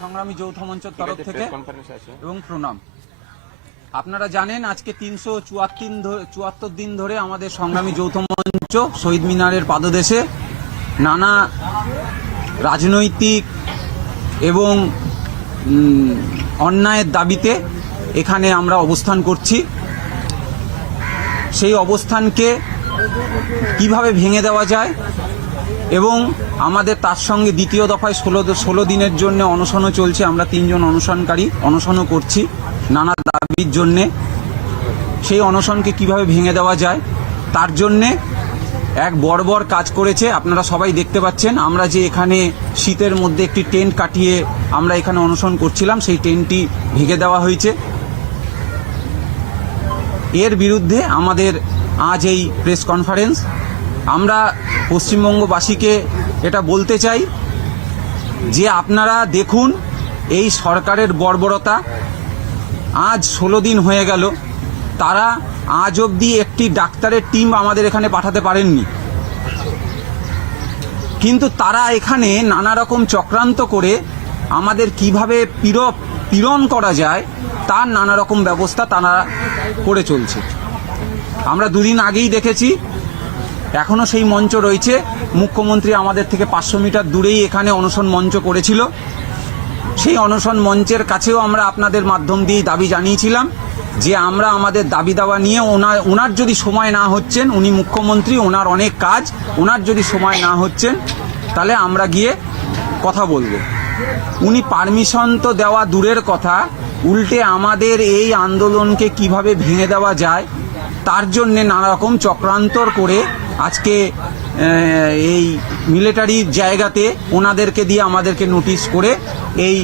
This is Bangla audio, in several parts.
সংগ্রামী যৌথ মঞ্চের তরফ থেকে এবং প্রণাম। আপনারা জানেন আজকে তিনশো চুয়াত্তর চুয়াত্তর দিন ধরে আমাদের সংগ্রামী যৌথ মঞ্চ শহীদ মিনারের পাদদেশে নানা রাজনৈতিক এবং অন্যায়ের দাবিতে এখানে আমরা অবস্থান করছি। সেই অবস্থানকে কীভাবে ভেঙে দেওয়া যায় এবং আমাদের তার সঙ্গে দ্বিতীয় দফায় ষোলো ষোলো দিনের জন্য অনশনও চলছে, আমরা তিনজন অনশনকারী অনশনও করছি নানা দাবির জন্যে। সেই অনশনকে কীভাবে ভেঙে দেওয়া যায়, তার জন্যে এক বর্বর কাজ করেছে, আপনারা সবাই দেখতে পাচ্ছেন। আমরা যে এখানে শীতের মধ্যে একটি টেন্ট কাটিয়ে আমরা এখানে অনশন করছিলাম, সেই টেন্টটি ভেঙে দেওয়া হয়েছে। এর বিরুদ্ধে আমাদের আজ এই প্রেস কনফারেন্স। আমরা পশ্চিমবঙ্গবাসীকে এটা বলতে চাই যে আপনারা দেখুন, এই সরকারের বর্বরতা আজ ষোলো দিন হয়ে গেল। তারা আজ অবধি একটি ডাক্তারের টিম আমাদের এখানে পাঠাতে পারেননি। কিন্তু তারা এখানে নানা রকম চক্রান্ত করে আমাদের কীভাবে পীড় পীড়ন করা যায়, তার নানা রকম ব্যবস্থা তারা করে চলছে। আমরা দুদিন আগেই দেখেছি, এখনও সেই মঞ্চ রয়েছে। মুখ্যমন্ত্রী আমাদের থেকে পাঁচশো মিটার দূরেই এখানে অনশন মঞ্চ করেছিল। সেই অনশন মঞ্চের কাছেও আমরা আপনাদের মাধ্যম দিয়েই দাবি জানিয়েছিলাম যে আমরা আমাদের দাবি দাওয়া নিয়ে ওনার ওনার যদি সময় না হচ্ছেন, উনি মুখ্যমন্ত্রী, ওনার অনেক কাজ, ওনার যদি সময় না হচ্ছেন, তাহলে আমরা গিয়ে কথা বলব। উনি পারমিশন তো দেওয়া দূরের কথা। উল্টে আমাদের এই আন্দোলনকে কীভাবে ভেঙে দেওয়া যায়, তার জন্যে নানা রকম চক্রান্তর করে আজকে এই মিলিটারি জায়গাতে ওনাদেরকে দিয়ে আমাদেরকে নোটিশ করে এই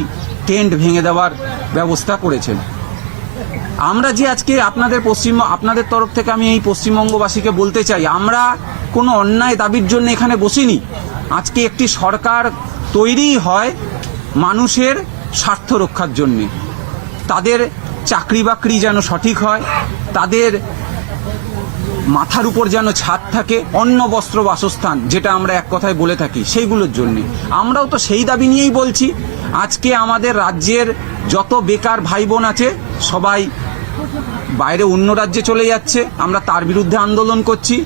টেন্ট ভেঙে দেওয়ার ব্যবস্থা করেছেন। আমরা যে আজকে আপনাদের পশ্চিম, আপনাদের তরফ থেকে আমি এই পশ্চিমবঙ্গবাসীকে বলতে চাই, আমরা কোনো অন্যায় দাবির জন্য এখানে বসিনি। আজকে একটি সরকার তৈরি হয় মানুষের স্বার্থ রক্ষার জন্যে। তাদের চাকরি বাকরি যেন সঠিক হয়, তাদের মাথার উপর যেন ছাদ থাকে, অন্ন, বস্ত্র, বাসস্থান, যেটা আমরা এক কথায় বলে থাকি, সেইগুলোর জন্য। আমরাও তো সেই দাবি নিয়েই বলছি, আজকে আমাদের রাজ্যের যত বেকার ভাই বোন আছে, সবাই বাইরে অন্য রাজ্যে চলে যাচ্ছে, আমরা তার বিরুদ্ধে আন্দোলন করছি।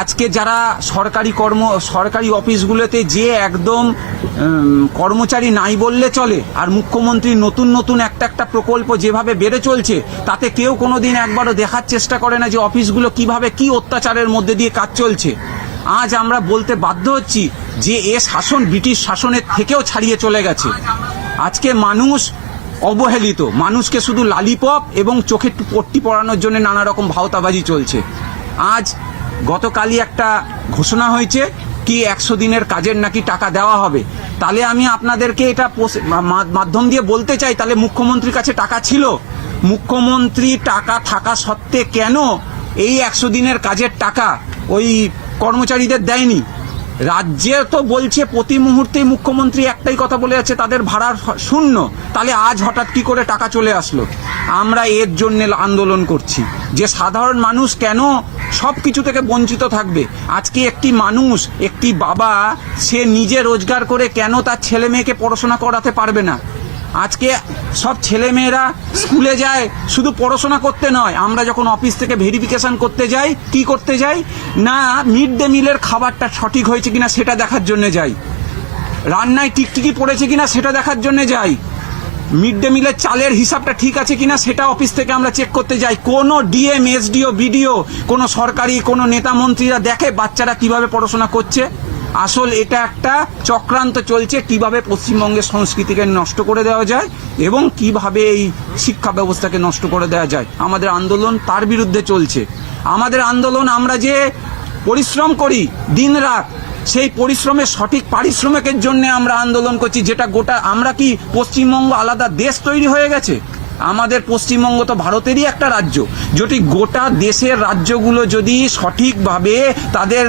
আজকে যারা সরকারি কর্ম, সরকারি অফিসগুলোতে যে একদম কর্মচারী নাই বললে চলে, আর মুখ্যমন্ত্রী নতুন নতুন একটা একটা প্রকল্প যেভাবে বেড়ে চলছে, তাতে কেউ কোনো দিন একবারও দেখার চেষ্টা করে না যে অফিসগুলো কীভাবে কি অত্যাচারের মধ্যে দিয়ে কাজ চলছে। আজ আমরা বলতে বাধ্য হচ্ছি যে এ শাসন ব্রিটিশ শাসনের থেকেও ছাড়িয়ে চলে গেছে। আজকে মানুষ অবহেলিত, মানুষকে শুধু লালিপপ এবং চোখে পট্টি পরানোর জন্য নানা রকম ভাওতাবাজি চলছে। আজ গতকালই একটা ঘোষণা হয়েছে কি একশো দিনের কাজের নাকি টাকা দেওয়া হবে। তাহলে আমি আপনাদেরকে এটা মাধ্যম দিয়ে বলতে চাই, তাহলে মুখ্যমন্ত্রীর কাছে টাকা ছিল। মুখ্যমন্ত্রী টাকা থাকা সত্ত্বে কেন এই একশো দিনের কাজের টাকা ওই কর্মচারীদের দেয়নি? রাজ্যে তো বলছে, প্রতি মুহূর্তেই মুখ্যমন্ত্রী একটাই কথা বলে যাচ্ছে, তাদের ভাড়ার শূন্য। তাহলে আজ হঠাৎ কি করে টাকা চলে আসলো? আমরা এর জন্য আন্দোলন করছি। যে সাধারণ মানুষ কেন সব কিছু থেকে বঞ্চিত থাকবে। আজকে একটি মানুষ, একটি বাবা, সে নিজে রোজগার করে কেন তার ছেলে মেয়েকে পড়াশোনা করাতে পারবে না? আজকে সব ছেলেমেয়েরা স্কুলে যায়, শুধু পড়াশোনা করতে নয়, আমরা যখন অফিস থেকে ভেরিফিকেশন করতে যাই, কি করতে যাই? না, মিড ডে মিলের খাবারটা সঠিক হয়েছে কিনা সেটা দেখার জন্য যাই। রান্নায় টিকটিকি পড়েছে কিনা সেটা দেখার জন্য যাই। মিড ডে মিলের চালের হিসাবটা ঠিক আছে কিনা সেটা অফিস থেকে আমরা চেক করতে যাই। কোনো ডিএম, এসডিও, বিডিও, কোনো সরকারি, কোনো নেতা মন্ত্রীরা দেখে বাচ্চারা কীভাবে পড়াশোনা করছে। আসল এটা একটা চক্রান্ত চলছে কীভাবে পশ্চিমবঙ্গের সংস্কৃতিকে নষ্ট করে দেওয়া যায় এবং কীভাবে এই শিক্ষা ব্যবস্থাকে নষ্ট করে দেওয়া যায়। আমাদের আন্দোলন তার বিরুদ্ধে চলছে। আমাদের আন্দোলন আমরা যে পরিশ্রম করি দিন রাত সেই পরিশ্রমের সঠিক পারিশ্রমিকের জন্য আমরা আন্দোলন করছি, যেটা গোটা আমরা কি পশ্চিমবঙ্গ আলাদা দেশ তৈরি হয়ে গেছে? আমাদের পশ্চিমবঙ্গ তো ভারতেরই একটা রাজ্য। যদি গোটা দেশের রাজ্যগুলো যদি সঠিকভাবে তাদের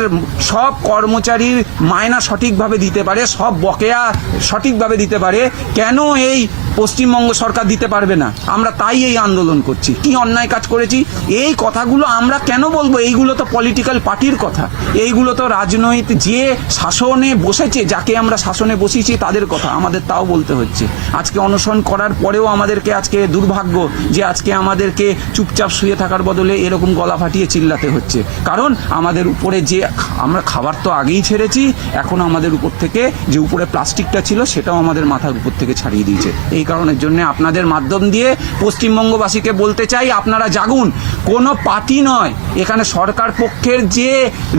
সব কর্মচারীর মায়না সঠিকভাবে দিতে পারে, সব বকেয়া সঠিকভাবে দিতে পারে, কেন এই পশ্চিমবঙ্গ সরকার দিতে পারবে না। আমরা তাই এই আন্দোলন করছি। কি অন্যায় কাজ করেছি? এই কথাগুলো আমরা কেন বলব? এইগুলো তো পলিটিক্যাল পার্টির কথা। এইগুলো তো রাজনৈতিক যে শাসনে বসেছে, যাকে আমরা শাসনে বসিয়েছি, তাদের কথা। আমাদের তাও বলতে হচ্ছে। আজকে অনশন করার পরেও আমাদেরকে আজকে দুর্ভাগ্য যে আজকে আমাদেরকে চুপচাপ শুয়ে থাকার বদলে এরকম গলা ফাটিয়ে চিল্লাতে হচ্ছে। কারণ আমাদের উপরে যে আমরা খাবার তো আগেই ছেড়েছি, এখন আমাদের উপর থেকে যে উপরে প্লাস্টিকটা ছিল, সেটাও আমাদের মাথার উপর থেকে ছাড়িয়ে দিয়েছে। এই কারণের জন্য আপনাদের মাধ্যম দিয়ে পশ্চিমবঙ্গবাসীকে বলতে চাই, আপনারা জাগুন, কোনো পার্টি নয়। এখানে সরকার পক্ষের যে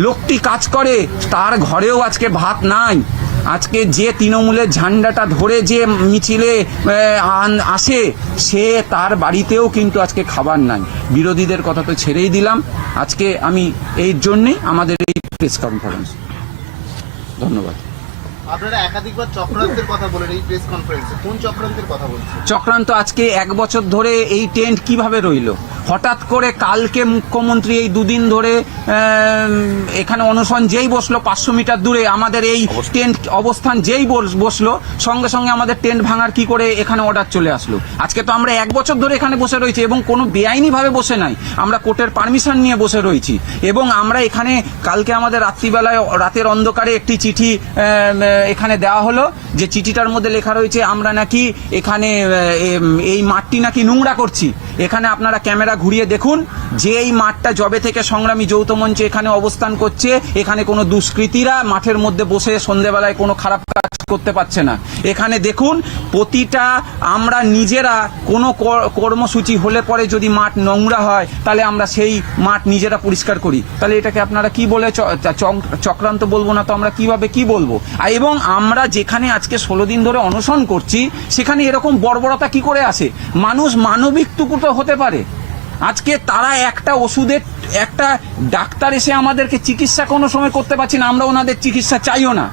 লোকটি কাজ করে, তার ঘরেও আজকে ভাত নাই। আজকে যে তৃণমূলের ঝান্ডাটা ধরে যে মিছিলে আসে, সে তার বাড়িতেও কিন্তু আজকে খাবার নাই। বিরোধীদের কথা তো ছেড়েই দিলাম। আজকে আমি এই জন্যেই আমাদের এই প্রেস কনফারেন্স ধন্যবাদ। আপনারা একাধিকবার চক্রান্তের কথা বলেন এই প্রেস কনফারেন্সে কোন চক্রান্তের কথা বলছেন? চক্রান্ত আজকে এক বছর ধরে এই টেন্ট কীভাবে রইল? হঠাৎ করে কালকে মুখ্যমন্ত্রী এই দুদিন ধরে এখানে অনশন যেই বসল পাঁচশো মিটার দূরে আমাদের এই টেন্ট অবস্থান যেই বস- বসল সঙ্গে সঙ্গে আমাদের টেন্ট ভাঙার কি করে এখানে অর্ডার চলে আসলো। আজকে তো আমরা এক বছর ধরে এখানে বসে রয়েছি এবং কোনো বেআইনি ভাবে বসে নাই। আমরা কোর্টের পারমিশন নিয়ে বসে রয়েছি। এবং আমরা এখানে কালকে আমাদের রাত্রিবেলায় রাতের অন্ধকারে একটি চিঠি এখানে দেওয়া হলো যে চিঠিটার মধ্যে লেখা রয়েছে, আমরা নাকি এখানে এই মাঠটি নাকি নোংরা করছি। এখানে আপনারা ক্যামেরা ঘুরিয়ে দেখুন, যে এই মাঠটা জবে থেকে সংগ্রামী যৌথ মঞ্চে এখানে অবস্থান করছে, এখানে কোনো দুষ্কৃতীরা মাঠের মধ্যে বসে সন্ধেবেলায় কোনো খারাপ করতে পারছে না। এখানে দেখুন, প্রতিটা আমরা নিজেরা কোনো কর্মসূচি হলে পরে যদি মাঠ নোংরা হয়, তাহলে আমরা সেই মাঠ নিজেরা পরিষ্কার করি। তাহলে এটাকে আপনারা কি বলে চক্রান্ত বলব না তো আমরা কীভাবে কি বলব? এবং আমরা যেখানে আজকে ষোলো দিন ধরে অনশন করছি, সেখানে এরকম বর্বরতা কি করে আসে? মানুষ মানবিক টুকু তো হতে পারে। আজকে তারা একটা ওষুধের, একটা ডাক্তার এসে আমাদেরকে চিকিৎসা কোনো সময় করতে পারছি না, আমরা ওনাদের চিকিৎসা চাইও না।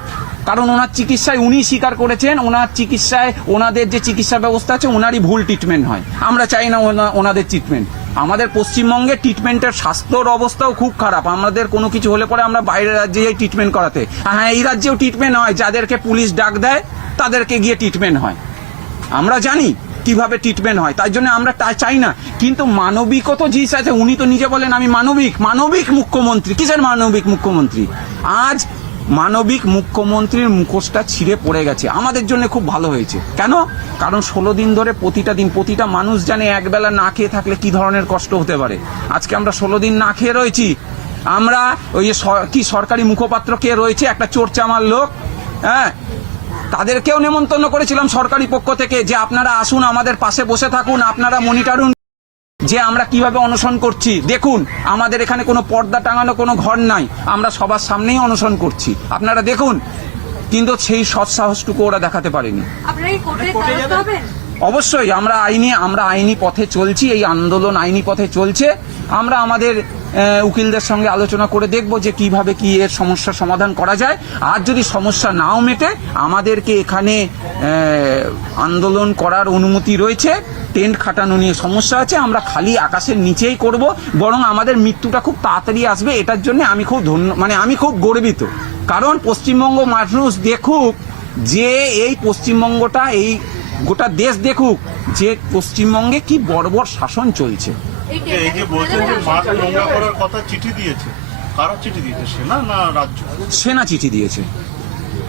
কারণ ওনার চিকিৎসায় উনি স্বীকার করেছেন, ওনার চিকিৎসায় ওনাদের যে চিকিৎসা ব্যবস্থা আছে, ওনারই ভুল ট্রিটমেন্ট হয়। আমরা চাই না ওনা- ওনাদের ট্রিটমেন্ট আমাদের পশ্চিমবঙ্গে ট্রিটমেন্টের স্বাস্থ্যর অবস্থাও খুব খারাপ। আমাদের কোনো কিছু হলে পরে আমরা বাইরের রাজ্যে যাই ট্রিটমেন্ট করাতে। হ্যাঁ এই রাজ্যেও ট্রিটমেন্ট হয়। যাদেরকে পুলিশ ডাক দেয়, তাদেরকে গিয়ে ট্রিটমেন্ট হয়। আমরা জানি কীভাবে ট্রিটমেন্ট হয় তাই জন্য আমরা তা চাই না। কিন্তু মানবিকও তো জিনিস আছে। উনি তো নিজে বলেন, আমি মানবিক মানবিক মুখ্যমন্ত্রী। কিসের মানবিক মুখ্যমন্ত্রী? আজ মানবিক মুখ্যমন্ত্রীর মুখোশটা ছিঁড়ে পড়ে গেছে। আমাদের জন্য খুব ভালো হয়েছে। কেন? কারণ ষোলো দিন ধরে প্রতিটা দিন প্রতিটা মানুষ জানে একবেলা না খেয়ে থাকলে কি ধরনের কষ্ট হতে পারে। আজকে আমরা ষোলো দিন না খেয়ে রয়েছি। আমরা ওই কি সরকারি মুখপাত্র কে রয়েছে? একটা চোর চামার লোক হ্যাঁ? তাদেরকেও নেমন্তন্ন করেছিলাম সরকারি পক্ষ থেকে যে আপনারা আসুন আমাদের পাশে বসে থাকুন, আপনারা মনিটরুন যে আমরা কীভাবে অনশন করছি। দেখুন আমাদের এখানে কোনো পর্দা টাঙানো কোনো ঘর নাই। আমরা সবার সামনেই অনশন করছি। আপনারা দেখুন কিন্তু সেই সৎ সাহসটুকু ওরা দেখাতে পারেনি। অবশ্যই আমরা আইনি আমরা আইনি পথে চলছি এই আন্দোলন আইনি পথে চলছে। আমরা আমাদের উকিলদের সঙ্গে আলোচনা করে দেখব যে কীভাবে কি এর সমস্যার সমাধান করা যায়। আর যদি সমস্যা নাও মেটে আমাদেরকে এখানে আন্দোলন করার অনুমতি রয়েছে। টেন্ট খাটানো নিয়ে সমস্যা আছে আমরা খালি আকাশের নিচেই করব বরং আমাদের মৃত্যুটা খুব তাড়াতাড়ি আসবে এটার জন্য আমি খুব ধন্য মানে আমি খুব গর্বিত। কারণ পশ্চিমবঙ্গ মানুষ দেখুক যে এই পশ্চিমবঙ্গটা এই গোটা দেশ দেখুক যে পশ্চিমবঙ্গে কি বর্বর শাসন চলছে। এই যে বলছেন যে মাঠ নোংরা করার কথা চিঠি দিয়েছে কারা চিঠি দিয়েছে? সেনা না রাজ্য? সেনা চিঠি দিয়েছে।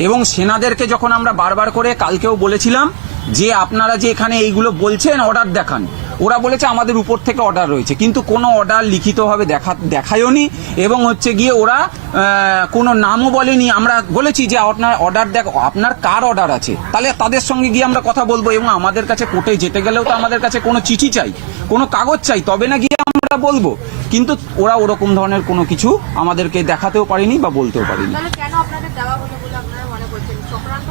এবং সেনাদেরকে যখন আমরা বারবার করে কালকেও বলেছিলাম যে আপনারা যে এখানে এইগুলো বলছেন অর্ডার দেখান। ওরা বলেছে আমাদের উপর থেকে অর্ডার রয়েছে। কিন্তু কোনো অর্ডার লিখিতভাবে দেখা দেখায়ওনি এবং হচ্ছে গিয়ে ওরা কোনো নামও বলেনি। আমরা বলেছি যে আপনার অর্ডার দেখ, আপনার কার অর্ডার আছে? তাহলে তাদের সঙ্গে গিয়ে আমরা কথা বলব এবং আমাদের কাছে কোর্টে যেতে গেলেও তো আমাদের কাছে কোনো চিঠি চাই, কোনো কাগজ চাই, তবে না গিয়ে আমরা বলব। কিন্তু ওরা ওরকম ধরনের কোনো কিছু আমাদেরকে দেখাতেও পারেনি বা বলতেও পারেনি। কেন আপনাদের দেওয়া হলো বলে আপনারা মনে করছেন চক্রান্ত এই যে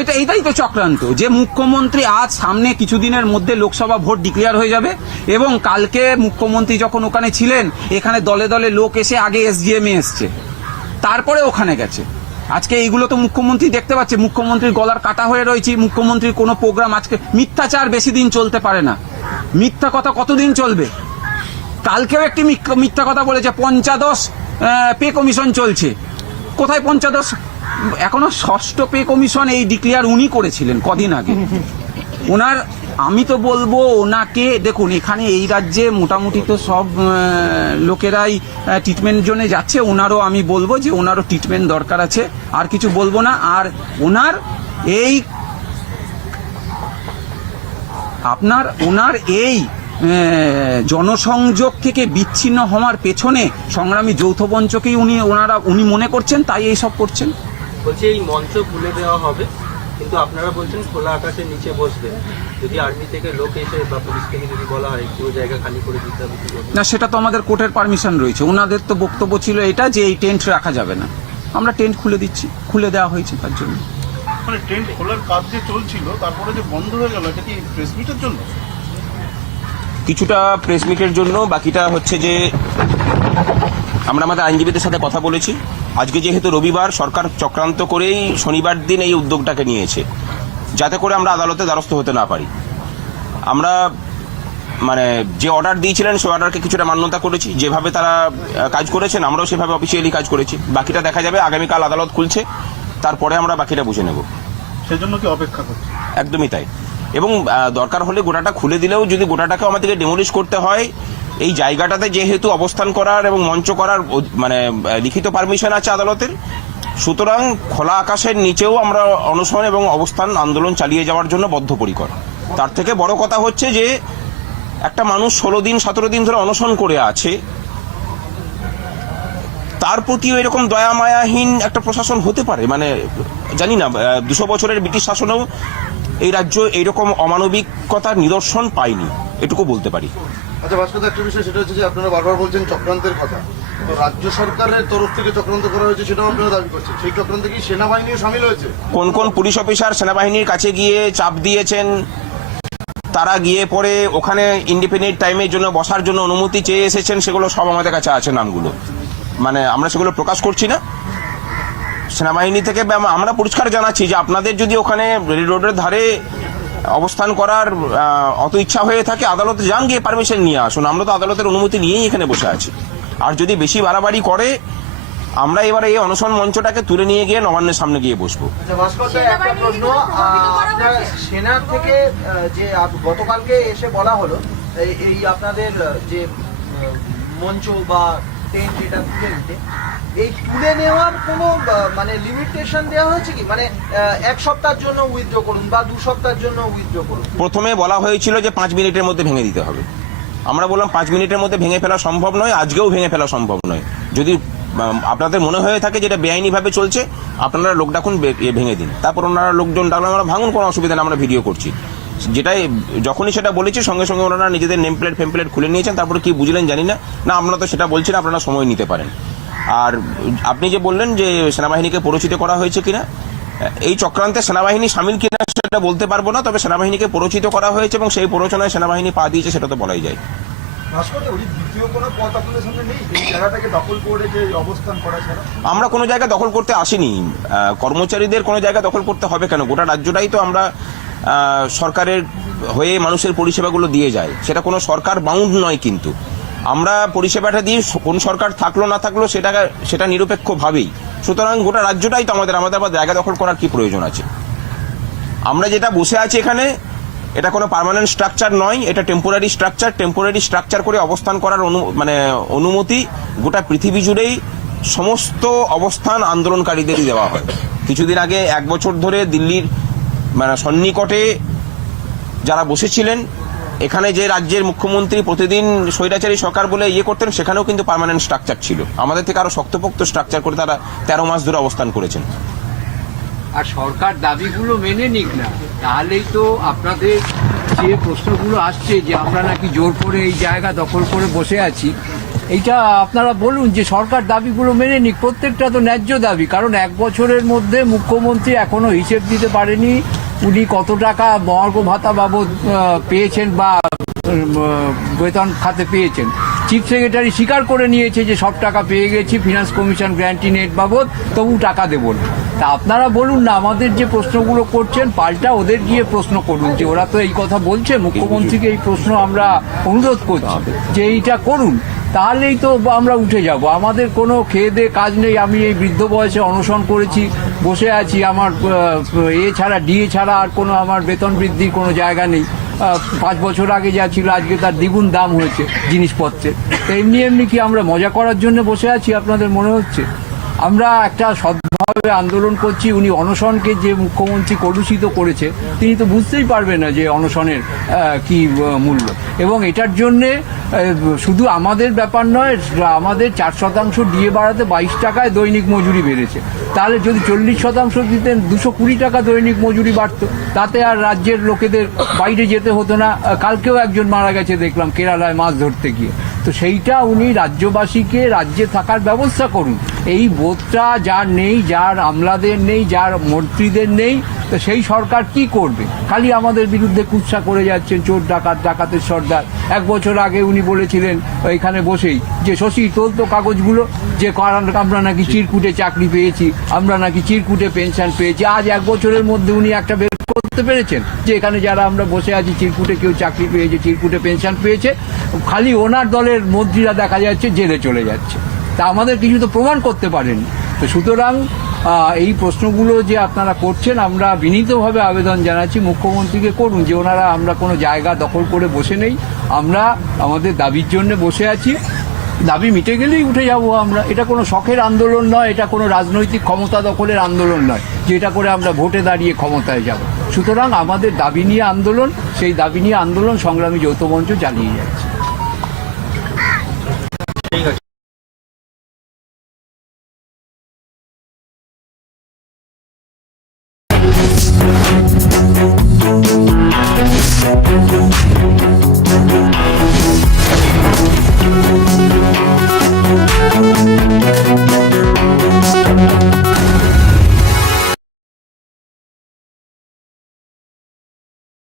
এটা এটাই তো চক্রান্ত। যে মুখ্যমন্ত্রী আজ সামনে কিছুদিনের মধ্যে লোকসভা ভোট ডিক্লেয়ার হয়ে যাবে এবং কালকে মুখ্যমন্ত্রী যখন ওখানে ছিলেন, এখানে দলে দলে লোক এসে আগে এসডিএম এ এসছে। তারপরে ওখানে গেছে। আজকে এইগুলো তো মুখ্যমন্ত্রী দেখতে পাচ্ছে। মুখ্যমন্ত্রীর গলার কাটা হয়ে রয়েছে। মুখ্যমন্ত্রীর কোনো প্রোগ্রাম আজকে, মিথ্যাচার বেশি দিন চলতে পারে না। মিথ্যা কথা কতদিন চলবে? কালকেও একটি মিথ্যা কথা বলেছে। পঞ্চাদশ পে কমিশন চলছে। কোথায় পঞ্চাদশ? এখনও ষষ্ঠ পে কমিশন এই ডিক্লেয়ার উনি করেছিলেন কদিন আগে। ওনার, আমি তো বলব ওনাকে, দেখুন, এখানে এই রাজ্যে মোটামুটি তো সব লোকেরাই ট্রিটমেন্ট জন্য যাচ্ছে। ওনারও আমি বলব যে ওনারও ট্রিটমেন্ট দরকার আছে, আর কিছু বলব না। আর ওনার এই, আপনার, ওনার এই জনসংযোগ থেকে বিচ্ছিন্ন হওয়ার পেছনে সংগ্রামী যৌথ মঞ্চকেই উনি, ওনারা, উনি মনে করছেন, তাই এইসব করছেন। বলছি এই মঞ্চ খুলে দেওয়া হবে কিন্তু আপনারা বলছেন খোলা আকাশের নিচে বসবে। যদি আর্মি থেকে লোক এসে বা পুলিশ থেকে যদি বলা হয় পুরো জায়গা খালি করে দিতে হবে না সেটা তো আমাদের কোর্টের পারমিশন রয়েছে। ওনাদের তো বক্তব্য ছিল এটা যে এই টেন্ট রাখা যাবে না। আমরা টেন্ট খুলে দিচ্ছি খুলে দেওয়া হয়েছে তার জন্য। মানে টেন্ট খোলার কাজ যে চলছিল তারপরে যে বন্ধ হয়ে গেল এটা কি প্রেস মিটের জন্য? কিছুটা প্রেস মিটের জন্য বাকিটা হচ্ছে যে আমরা আমাদের আইনজীবীদের সাথে কথা বলেছি। আজকে যেহেতু রবিবার সরকার চক্রান্ত করেই শনিবার দিন এই উদ্যোগটাকে নিয়েছে যাতে করে আমরা আদালতে দ্বারস্থ হতে না পারি। আমরা মানে যে অর্ডার দিয়েছিলেন সেই অর্ডারকে কিছুটা মান্যতা করেছি। যেভাবে তারা কাজ করেছেন আমরাও সেভাবে অফিসিয়ালি কাজ করেছি। বাকিটা দেখা যাবে আগামীকাল আদালত খুলছে তারপরে আমরা বাকিটা বুঝে নেব। সেজন্য কি অপেক্ষা করছে একদমই তাই। এবং দরকার হলে গোটাটা খুলে দিলেও যদি গোটাটাকে আমাদেরকে ডেমোলিশ করতে হয় এই জায়গাটাতে যেহেতু অবস্থান করার এবং মঞ্চ করার মানে লিখিত পারমিশন আছে আদালতের, সুতরাং খোলা আকাশের নিচেও আমরা অনশন এবং অবস্থান আন্দোলন চালিয়ে যাওয়ার জন্য বদ্ধপরিকর। তার থেকে বড় কথা হচ্ছে যে, একটা মানুষ ষোলো দিন, সতেরো দিন ধরে অনশন করে আছে, তার প্রতিও এরকম দয়া মায়াহীন একটা প্রশাসন হতে পারে। মানে জানি না দুশো বছরের ব্রিটিশ শাসনেও এই রাজ্য এইরকম অমানবিকতার নিদর্শন পায়নি। এটুকু বলতে পারি। আচ্ছা ভাস্কর একটা বিষয়, সেটা হচ্ছে যে আপনারা বারবার বলছেন চক্রান্তের কথা। তো রাজ্য সরকারের তরফ থেকে চক্রান্ত করা হয়েছে সেটাও আপনারা দাবি করছেন। সেই চক্রান্তে কি সেনাবাহিনীও সামিল হয়েছে? কোন কোন পুলিশ অফিসার সেনাবাহিনীর কাছে গিয়ে চাপ দিয়েছেন, তারা গিয়ে পরে ওখানে ইন্ডিপেন্ডেন্ট টাইমের জন্য বসার জন্য অনুমতি চেয়ে এসেছেন, সেগুলো সব আমাদের কাছে আছে নামগুলো। মানে আমরা সেগুলো প্রকাশ করছি না। সেনাবাহিনী থেকে আমরা পরিষ্কার জানাচ্ছি যে আপনাদের যদি ওখানে রোডের ধারে অবস্থান করার অত ইচ্ছা হয়ে থাকে আদালতে যান গিয়ে পারমিশন নিয়ে আসুন। আমরা তো আদালতের অনুমতি নিয়েই এখানে বসে আছি। আর যদি বেশি বাড়াবাড়ি করে আমরা এবারে এই অনশন মঞ্চটাকে তুলে নিয়ে গিয়ে নবান্নের সামনে গিয়ে বসবো। আচ্ছা, সেনার থেকে যে গতকালকে এসে বলা হলো এই- এই আপনাদের যে মঞ্চ বা টেন্ট এটা তুলে এই তুলে নেওয়ার কোনো মানে লিমিটেশন দেওয়া হয়েছে কি? মানে এক সপ্তাহের জন্য উইথড্র করুন বা দু সপ্তাহের জন্য উইথড্র করুন। প্রথমে বলা হয়েছিল যে পাঁচ মিনিটের মধ্যে ভেঙে দিতে হবে। আমরা বললাম পাঁচ মিনিটের মধ্যে ভেঙে ফেলা সম্ভব নয়, আজকেও ভেঙে ফেলা সম্ভব নয়। যদি আপনাদের মনে হয়ে থাকে যেটা বেআইনিভাবে চলছে, আপনারা লোক ডাকুন ভেঙে দিন। তারপর ওনারা লোকজন ডাকলে, আমরা ভাঙুন, কোনো অসুবিধা নেই, আমরা ভিডিও করছি। যেটাই যখনই সেটা বলেছি সঙ্গে সঙ্গে ওনারা নিজেদের নেম প্লেট ফেম প্লেট খুলে নিয়েছেন তারপরে কি বুঝলেন জানি না। না আমরা তো সেটা বলছি না আপনারা সময় নিতে পারেন। আর আপনি যে বললেন যে সেনাবাহিনীকে পরিচিত করা হয়েছে কিনা এই চক্রান্তে সেনাবাহিনী সামিল কিনা সেটা বলতে পারব না তবে সেনাবাহিনীকে পরিচিত করা হয়েছে এবং সেই প্ররোচনায় সেনাবাহিনী পা দিয়েছে সেটা তো বলাই যায়। আমরা কোনো জায়গা দখল করতে আসিনি। কর্মচারীদের কোনো জায়গা দখল করতে হবে কেন? গোটা রাজ্যটাই তো আমরা সরকারের হয়ে মানুষের পরিষেবাগুলো দিয়ে যায়। সেটা কোনো সরকার বাউন্ড নয় কিন্তু। আমরা পরিষেবাটা দিয়ে কোন সরকার থাকল না থাকল সেটা সেটা নিরপেক্ষ ভাবেই। সুতরাং গোটা রাজ্যটাই তো আমাদের আমাদের আবার জায়গা দখল করার কি প্রয়োজন আছে? আমরা যেটা বসে আছি এখানে, এটা কোনো পার্মানেন্ট স্ট্রাকচার নয়, এটা টেম্পোরারি স্ট্রাকচার টেম্পোরারি স্ট্রাকচার করে অবস্থান করার অনু মানে অনুমতি গোটা পৃথিবী জুড়েই সমস্ত অবস্থান আন্দোলনকারীদেরই দেওয়া হয়। কিছুদিন আগে, এক বছর ধরে দিল্লির মানে সন্নিকটে যারা বসেছিলেন, এখানে যে রাজ্যের মুখ্যমন্ত্রী প্রতিদিন স্বৈরাচারী সরকার বলে ইয়ে করতেন, সেখানেও কিন্তু পার্মানেন্ট স্ট্রাকচার ছিল। আমাদের থেকে আরও শক্তপোক্ত স্ট্রাকচার করে তারা তেরো মাস ধরে অবস্থান করেছেন। আর সরকার দাবিগুলো মেনে নিক না, তাহলেই তো আপনাদের যে প্রশ্নগুলো আসছে যে আমরা নাকি জোর করে এই জায়গা দখল করে বসে আছি এইটা আপনারা বলুন যে সরকার দাবিগুলো মেনে নিক, প্রত্যেকটা তো ন্যায্য দাবি। কারণ এক বছরের মধ্যে মুখ্যমন্ত্রী এখনও হিসেব দিতে পারেনি উনি কত টাকা মহার্ঘ ভাতা বাবদ পেয়েছেন বা বেতন খাতে পেয়েছেন। চিফ সেক্রেটারি স্বীকার করে নিয়েছে যে সব টাকা পেয়ে গেছি ফিনান্স কমিশন গ্র্যান্টি নেট বাবদ, তবু টাকা দেবো না। তা আপনারা বলুন না, আমাদের যে প্রশ্নগুলো করছেন, পাল্টা ওদের গিয়ে প্রশ্ন করুন যে ওরা তো এই কথা বলছে, মুখ্যমন্ত্রীকে এই প্রশ্ন আমরা অনুরোধ করছি যে এইটা করুন। তাহলেই তো আমরা উঠে যাব। আমাদের কোনো খেয়ে কাজ নেই। আমি এই বৃদ্ধ বয়সে অনশন করেছি, বসে আছি। আমার এ ছাড়া ডিএ ছাড়া আর কোনো আমার বেতন বৃদ্ধির কোনো জায়গা নেই। পাঁচ বছর আগে যা ছিল, আজকে তার দ্বিগুণ দাম হয়েছে জিনিসপত্রের। তো এমনি এমনি কি আমরা মজা করার জন্য বসে আছি, আপনাদের মনে হচ্ছে? আমরা একটা সদ্ভাবে আন্দোলন করছি, উনি অনশনকে যে মুখ্যমন্ত্রী কলুষিত করেছে, তিনি তো বুঝতেই পারবেন না যে অনশনের কি মূল্য। এবং এটার জন্যে শুধু আমাদের ব্যাপার নয় আমাদের চার শতাংশ ডিএ বাড়াতে বাইশ টাকায় দৈনিক মজুরি বেড়েছে। তাহলে যদি চল্লিশ শতাংশ দিতেন, দুশো কুড়ি টাকা দৈনিক মজুরি বাড়তো। তাতে আর রাজ্যের লোকেদের বাইরে যেতে হতো না। কালকেও একজন মারা গেছে, দেখলাম কেরালায় মাছ ধরতে গিয়ে। তো সেইটা উনি রাজ্যবাসীকে, রাজ্যে থাকার ব্যবস্থা করুন। এই বোধটা যার নেই, যার আমলাদের নেই, যার মন্ত্রীদের নেই, তো সেই সরকার কি করবে? খালি আমাদের বিরুদ্ধে কুৎসা করে যাচ্ছেন চোর ডাকাত, ডাকাতের সর্দার। এক বছর আগে উনি বলেছিলেন এখানে বসেই যে, শশী তোল তো কাগজগুলো, যে আমরা নাকি চিরকুটে চাকরি পেয়েছি, আমরা নাকি চিরকুটে পেনশন পেয়েছি। আজ এক বছরের মধ্যে উনি একটা বের করতে পেরেছেন যে, এখানে যারা আমরা বসে আছি, চিরকুটে কেউ চাকরি পেয়েছে, চিরকুটে পেনশন পেয়েছে, খালি ওনার দলের মন্ত্রীরা দেখা যাচ্ছে জেলে চলে যাচ্ছে। তা আমাদের কিছু তো প্রমাণ করতে পারেন। তো সুতরাং এই প্রশ্নগুলো যে আপনারা করছেন, আমরা বিনীতভাবে আবেদন জানাচ্ছি। মুখ্যমন্ত্রীকে করুন, যে ওনারা আমরা কোনো জায়গা দখল করে বসে নেই। আমরা আমাদের দাবির জন্য বসে আছি। দাবি মিটে গেলেই উঠে যাব আমরা। এটা কোনো শখের আন্দোলন নয়, এটা কোনো রাজনৈতিক ক্ষমতা দখলের আন্দোলন নয় যেটা করে আমরা ভোটে দাঁড়িয়ে ক্ষমতায় যাব। সুতরাং আমাদের দাবি নিয়ে আন্দোলন, সেই দাবি নিয়ে আন্দোলন সংগ্রামী যৌথ মঞ্চ চালিয়ে যাচ্ছে।